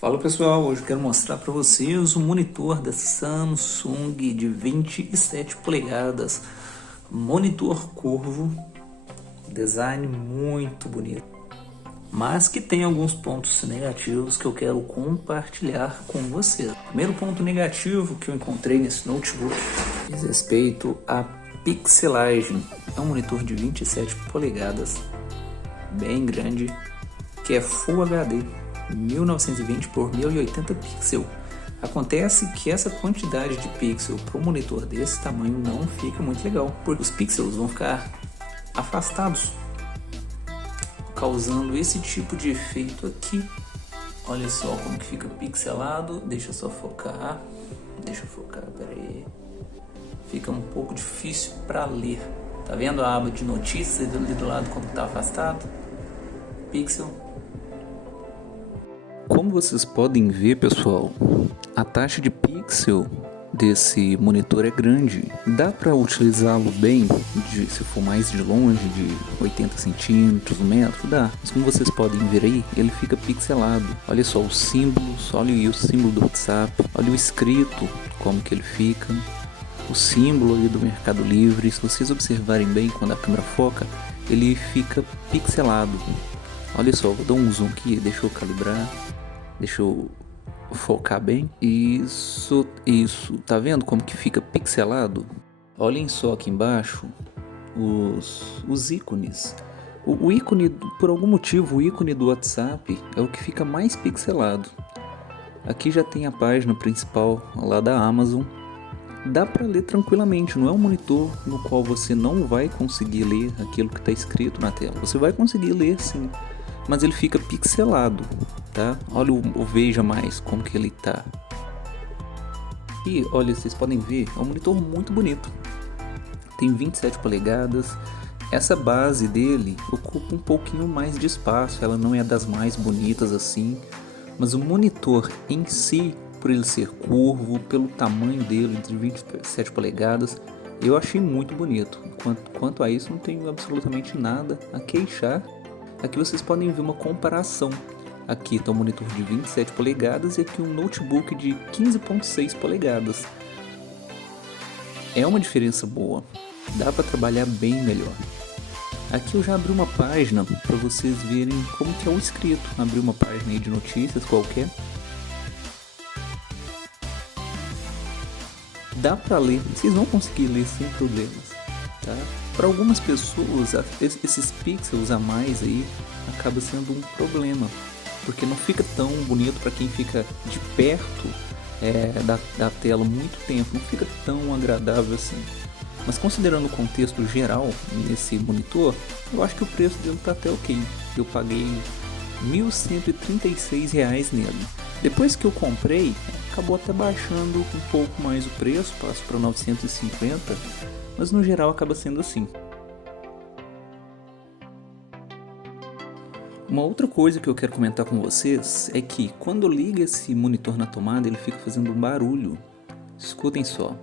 Fala pessoal, hoje eu quero mostrar para vocês o monitor da Samsung de 27 polegadas, monitor curvo, design muito bonito, mas que tem alguns pontos negativos que eu quero compartilhar com vocês. O primeiro ponto negativo que eu encontrei nesse notebook diz respeito à pixelagem. É um monitor de 27 polegadas, bem grande, que é Full HD. 1920 por 1080 pixels. Acontece que essa quantidade de pixel para um monitor desse tamanho não fica muito legal, porque os pixels vão ficar afastados, causando esse tipo de efeito aqui. Olha só como que fica pixelado. Deixa eu focar, peraí. Fica um pouco difícil para ler. Tá vendo a aba de notícias ali do lado como está afastado? Pixel. Como vocês podem ver, pessoal, a taxa de pixel desse monitor é grande. Dá para utilizá-lo bem, se for mais de longe, de 80 centímetros, 1 metro, dá. Mas como vocês podem ver aí, ele fica pixelado. Olha só os símbolos, olha aí o símbolo do WhatsApp, olha o escrito, como que ele fica. O símbolo ali do Mercado Livre, se vocês observarem bem quando a câmera foca, ele fica pixelado. Olha só, vou dar um zoom aqui, deixa eu calibrar. Deixa eu focar bem. Isso. Tá vendo como que fica pixelado? Olhem só aqui embaixo os ícones. O ícone, por algum motivo, o ícone do WhatsApp é o que fica mais pixelado. Aqui já tem a página principal lá da Amazon. Dá para ler tranquilamente, não é um monitor no qual você não vai conseguir ler aquilo que está escrito na tela. Você vai conseguir ler sim, mas ele fica pixelado, tá? Olha o Veja Mais, como que ele tá. E olha, vocês podem ver, é um monitor muito bonito. Tem 27 polegadas. Essa base dele ocupa um pouquinho mais de espaço, ela não é das mais bonitas assim, mas o monitor em si, por ele ser curvo, pelo tamanho dele, de 27 polegadas, eu achei muito bonito. Quanto a isso, não tenho absolutamente nada a queixar. Aqui vocês podem ver uma comparação. Aqui está um monitor de 27 polegadas e aqui um notebook de 15.6 polegadas. É uma diferença boa, dá para trabalhar bem melhor. Aqui eu já abri uma página para vocês verem como que é o escrito. Abri uma página aí de notícias qualquer. Dá para ler, vocês vão conseguir ler sem problemas, tá? Para algumas pessoas, esses pixels a mais aí acaba sendo um problema, porque não fica tão bonito para quem fica de perto da tela muito tempo, não fica tão agradável assim. Mas considerando o contexto geral nesse monitor, eu acho que o preço dele tá até ok. Eu paguei R$ 1.136 nele. Depois que eu comprei, acabou até baixando um pouco mais o preço, passo para 950, mas no geral acaba sendo assim. Uma outra coisa que eu quero comentar com vocês é que quando liga esse monitor na tomada, ele fica fazendo um barulho. Escutem só.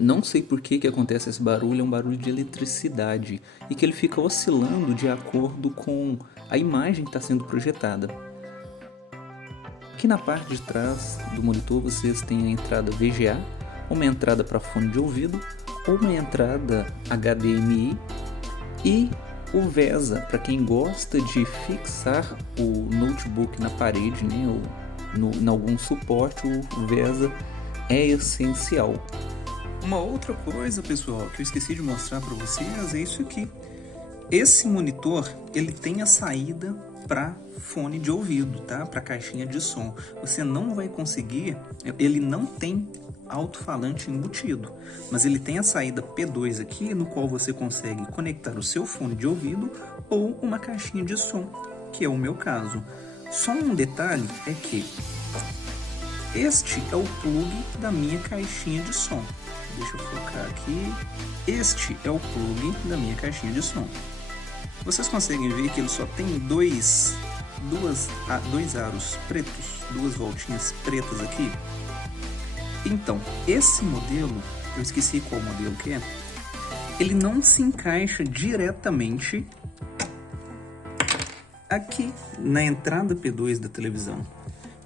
Não sei por que acontece esse barulho, é um barulho de eletricidade e que ele fica oscilando de acordo com a imagem que está sendo projetada. Aqui na parte de trás do monitor vocês têm a entrada VGA, uma entrada para fone de ouvido, uma entrada HDMI e o VESA, para quem gosta de fixar o notebook na parede, né, ou em algum suporte, o VESA é essencial. Uma outra coisa, pessoal, que eu esqueci de mostrar para vocês é isso aqui. Esse monitor, ele tem a saída para fone de ouvido, tá? Para caixinha de som. Você não vai conseguir, ele não tem alto-falante embutido, mas ele tem a saída P2 aqui, no qual você consegue conectar o seu fone de ouvido ou uma caixinha de som, que é o meu caso. Só um detalhe é que este é o plug da minha caixinha de som. Deixa eu focar aqui. Este é o plug da minha caixinha de som. Vocês conseguem ver que ele só tem dois aros pretos, duas voltinhas pretas aqui. Então, esse modelo, eu esqueci qual modelo que é, ele não se encaixa diretamente aqui na entrada P2 da televisão.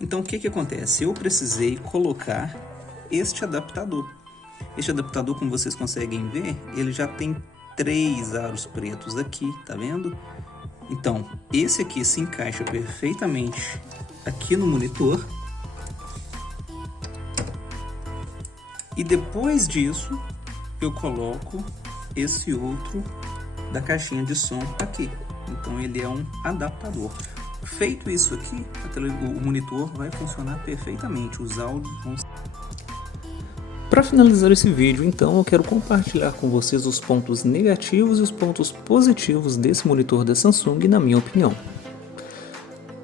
Então o que que acontece? Eu precisei colocar este adaptador. Este adaptador, como vocês conseguem ver, ele já tem 3 aros pretos aqui, tá vendo? Então, esse aqui se encaixa perfeitamente aqui no monitor. E depois disso, eu coloco esse outro da caixinha de som aqui. Então ele é um adaptador. Feito isso aqui, o monitor vai funcionar perfeitamente. Os áudios vão... Para finalizar esse vídeo, então, eu quero compartilhar com vocês os pontos negativos e os pontos positivos desse monitor da Samsung, na minha opinião.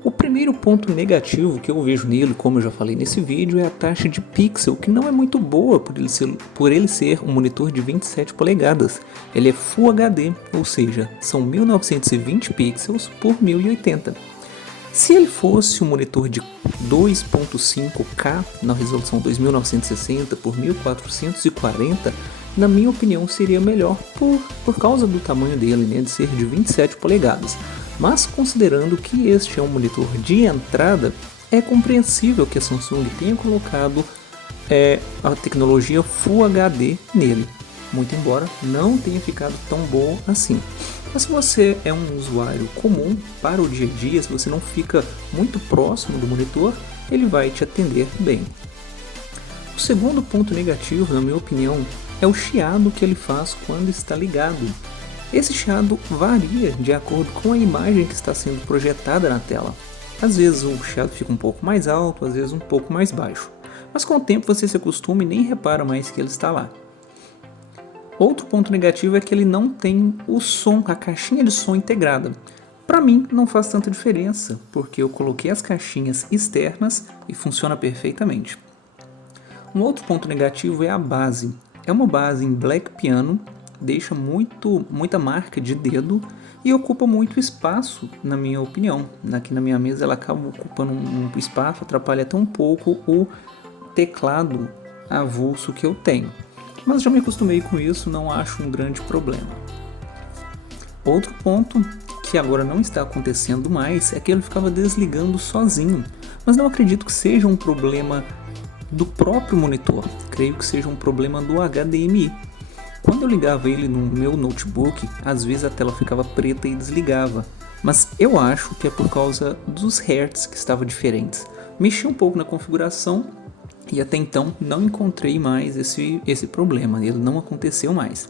O primeiro ponto negativo que eu vejo nele, como eu já falei nesse vídeo, é a taxa de pixel, que não é muito boa por ele ser um monitor de 27 polegadas. Ele é Full HD, ou seja, são 1920 pixels por 1080. Se ele fosse um monitor de 2.5K na resolução 2960 por 1440, na minha opinião seria melhor por causa do tamanho dele, né, de ser de 27 polegadas. Mas considerando que este é um monitor de entrada, é compreensível que a Samsung tenha colocado a tecnologia Full HD nele, muito embora não tenha ficado tão bom assim. Mas se você é um usuário comum para o dia a dia, se você não fica muito próximo do monitor, ele vai te atender bem. O segundo ponto negativo, na minha opinião, é o chiado que ele faz quando está ligado. Esse chiado varia de acordo com a imagem que está sendo projetada na tela. Às vezes o chiado fica um pouco mais alto, às vezes um pouco mais baixo. Mas com o tempo você se acostuma e nem repara mais que ele está lá. Outro ponto negativo é que ele não tem o som, a caixinha de som integrada. Para mim não faz tanta diferença, porque eu coloquei as caixinhas externas e funciona perfeitamente. Um outro ponto negativo é a base. É uma base em Black Piano, deixa muita marca de dedo e ocupa muito espaço, na minha opinião. Aqui na minha mesa ela acaba ocupando um espaço, atrapalha até um pouco o teclado avulso que eu tenho. Mas já me acostumei com isso, não acho um grande problema. Outro ponto que agora não está acontecendo mais é que ele ficava desligando sozinho, mas não acredito que seja um problema do próprio monitor, creio que seja um problema do HDMI. Quando eu ligava ele no meu notebook, às vezes a tela ficava preta e desligava, mas eu acho que é por causa dos hertz que estavam diferentes. Mexi um pouco na configuração e até então não encontrei mais esse problema, ele não aconteceu mais.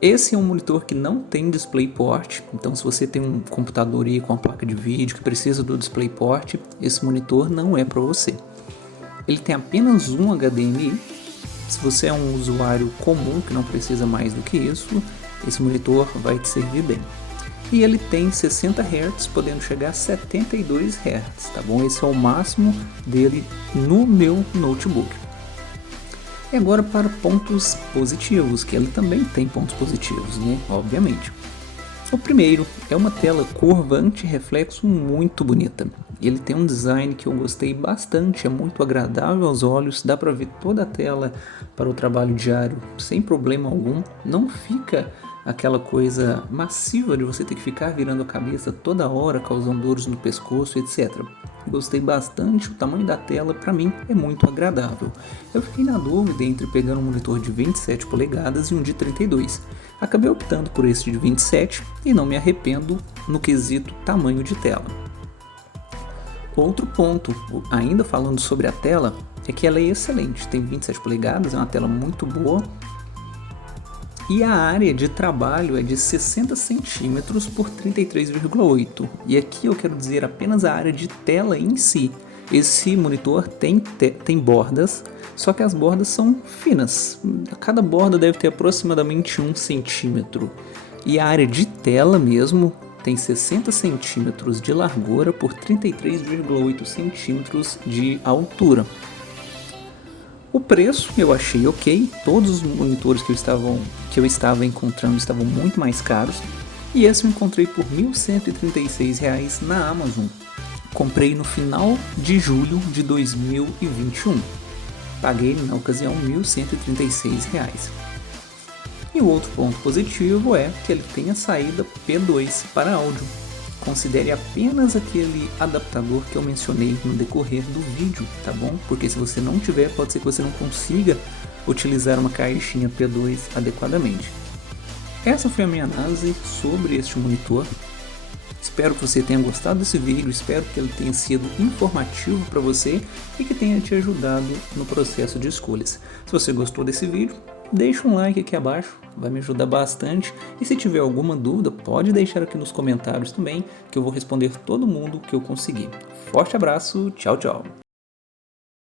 Esse é um monitor que não tem DisplayPort, então se você tem um computador aí com a placa de vídeo que precisa do DisplayPort, esse monitor não é para você. Ele tem apenas um HDMI, se você é um usuário comum que não precisa mais do que isso, esse monitor vai te servir bem. E ele tem 60 Hz, podendo chegar a 72 Hz, tá bom? Esse é o máximo dele no meu notebook. E agora para pontos positivos, que ele também tem pontos positivos, né? Obviamente. O primeiro é uma tela curva anti-reflexo muito bonita. Ele tem um design que eu gostei bastante, é muito agradável aos olhos, dá para ver toda a tela para o trabalho diário sem problema algum, não fica aquela coisa massiva de você ter que ficar virando a cabeça toda hora, causando dores no pescoço, etc. Gostei bastante, o tamanho da tela para mim é muito agradável. Eu fiquei na dúvida entre pegar um monitor de 27 polegadas e um de 32. Acabei optando por esse de 27 e não me arrependo no quesito tamanho de tela. Outro ponto, ainda falando sobre a tela, é que ela é excelente, tem 27 polegadas, é uma tela muito boa. E a área de trabalho é de 60 cm por 33,8. E aqui eu quero dizer apenas a área de tela em si. Esse monitor tem bordas, só que as bordas são finas. Cada borda deve ter aproximadamente 1 cm. E a área de tela mesmo tem 60 cm de largura por 33,8 cm de altura. O preço eu achei ok, todos os monitores que eu estava encontrando estavam muito mais caros, e esse eu encontrei por R$ 1.136 na Amazon. Comprei no final de julho de 2021. paguei na ocasião R$ 1.136. E o outro ponto positivo é que ele tem a saída P2 para áudio. Considere apenas aquele adaptador que eu mencionei no decorrer do vídeo, tá bom? Porque se você não tiver, pode ser que você não consiga utilizar uma caixinha P2 adequadamente. Essa foi a minha análise sobre este monitor. Espero que você tenha gostado desse vídeo, espero que ele tenha sido informativo para você e que tenha te ajudado no processo de escolhas. Se você gostou desse vídeo, deixa um like aqui abaixo, vai me ajudar bastante. E se tiver alguma dúvida, pode deixar aqui nos comentários também, que eu vou responder todo mundo que eu conseguir. Forte abraço, tchau, tchau!